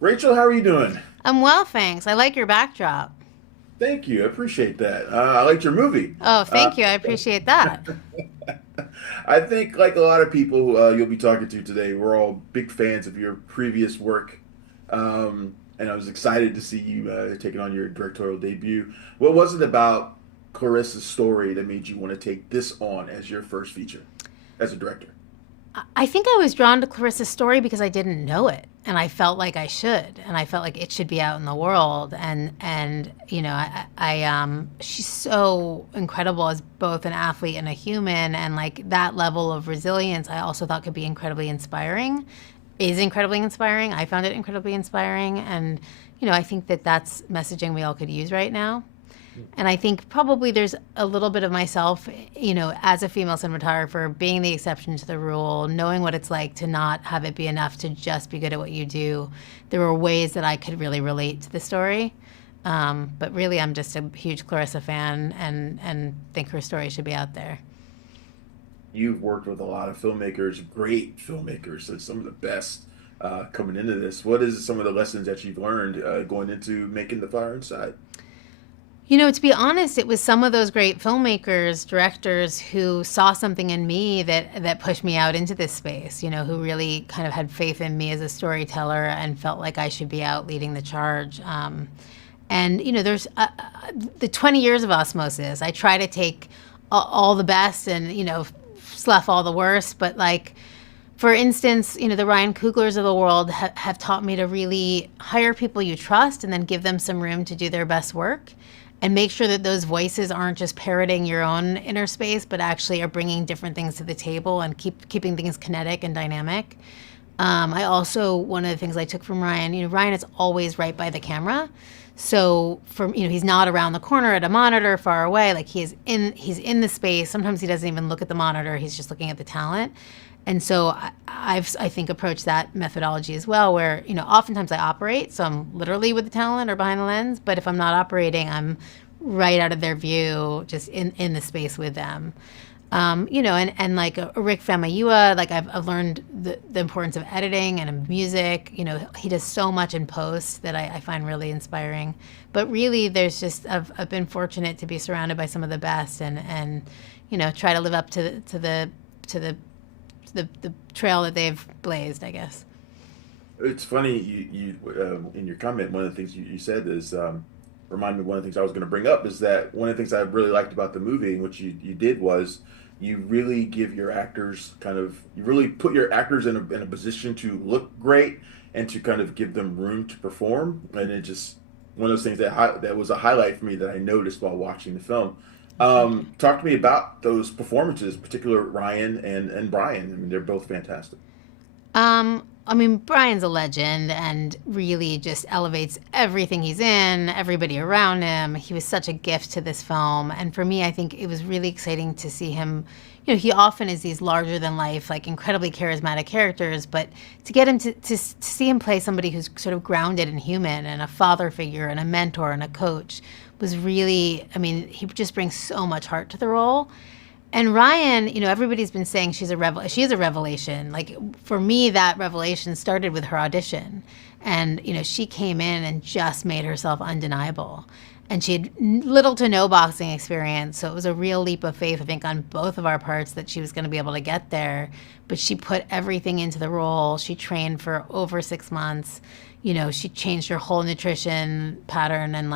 Rachel, how are you doing? I'm well, thanks. I like your backdrop. Thank you. I appreciate that. I liked your movie. Oh, Uh, thank you. I appreciate that. I think, like a lot of people who you'll be talking to today, we're all big fans of your previous work. And I was excited to see you taking on your directorial debut. What was it about Claressa's story that made you want to take this on as your first feature as a director? I think I was drawn to Claressa's story because I didn't know it, and I felt like I should, and I felt like it should be out in the world. And she's so incredible as both an athlete and a human, and like that level of resilience, I also thought could be incredibly inspiring. Is incredibly inspiring. I found it incredibly inspiring, and I think that that's messaging we all could use right now. And I think probably there's a little bit of myself, as a female cinematographer, being the exception to the rule, knowing what it's like to not have it be enough to just be good at what you do. There were ways that I could really relate to the story. But really, I'm just a huge Claressa fan and think her story should be out there. You've worked with a lot of filmmakers, great filmmakers, so some of the best coming into this. What is some of the lessons that you've learned going into making The Fire Inside? To be honest, it was some of those great filmmakers, directors who saw something in me that pushed me out into this space, who really kind of had faith in me as a storyteller and felt like I should be out leading the charge. There's the 20 years of osmosis. I try to take all the best and, slough all the worst, but like, for instance, the Ryan Cooglers of the world have taught me to really hire people you trust and then give them some room to do their best work and make sure that those voices aren't just parroting your own inner space, but actually are bringing different things to the table and keeping things kinetic and dynamic. I also, one of the things I took from Ryan, Ryan is always right by the camera. So he's not around the corner at a monitor far away. Like he's in the space. Sometimes he doesn't even look at the monitor. He's just looking at the talent. And so I think approached that methodology as well, where oftentimes I operate, so I'm literally with the talent or behind the lens. But if I'm not operating, I'm right out of their view, just in the space with them. And like a Rick Famuyiwa, like I've learned the importance of editing and of music. He does so much in post that I find really inspiring. But really, there's just I've been fortunate to be surrounded by some of the best, and try to live up to the trail that they've blazed, I guess. It's funny you in your comment. One of the things you said is remind me of one of the things I was going to bring up is that one of the things I really liked about the movie, and what you did was you really give your actors you really put your actors in a position to look great and to kind of give them room to perform, and it just one of those things that was a highlight for me that I noticed while watching the film. Thank you. Talk to me about those performances, particular Ryan and Brian. I mean, they're both fantastic. I mean, Brian's a legend and really just elevates everything he's in, everybody around him. He was such a gift to this film. And for me, I think it was really exciting to see him. He often is these larger than life, like incredibly charismatic characters, but to get him to see him play somebody who's sort of grounded and human and a father figure and a mentor and a coach was really, I mean, he just brings so much heart to the role. And Ryan, everybody's been saying she is a revelation. Like for me, that revelation started with her audition, and she came in and just made herself undeniable. And she had little to no boxing experience, so it was a real leap of faith, I think, on both of our parts that she was going to be able to get there. But she put everything into the role. She trained for over 6 months. She changed her whole nutrition pattern and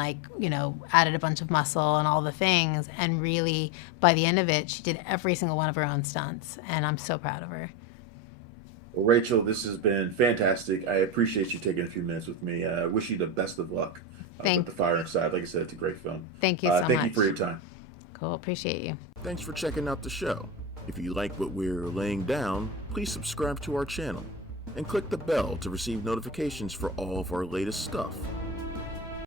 added a bunch of muscle and all the things. And really, by the end of it, she did every single one of her own stunts. And I'm so proud of her. Well, Rachel, this has been fantastic. I appreciate you taking a few minutes with me. I wish you the best of luck with Thank, The Fire Inside. Like I said, it's a great film. thank you so Thank you much. for your time. Cool. Appreciate you. Thanks for checking out the show. If you like what we're laying down, please subscribe to our channel and click the bell to receive notifications for all of our latest stuff.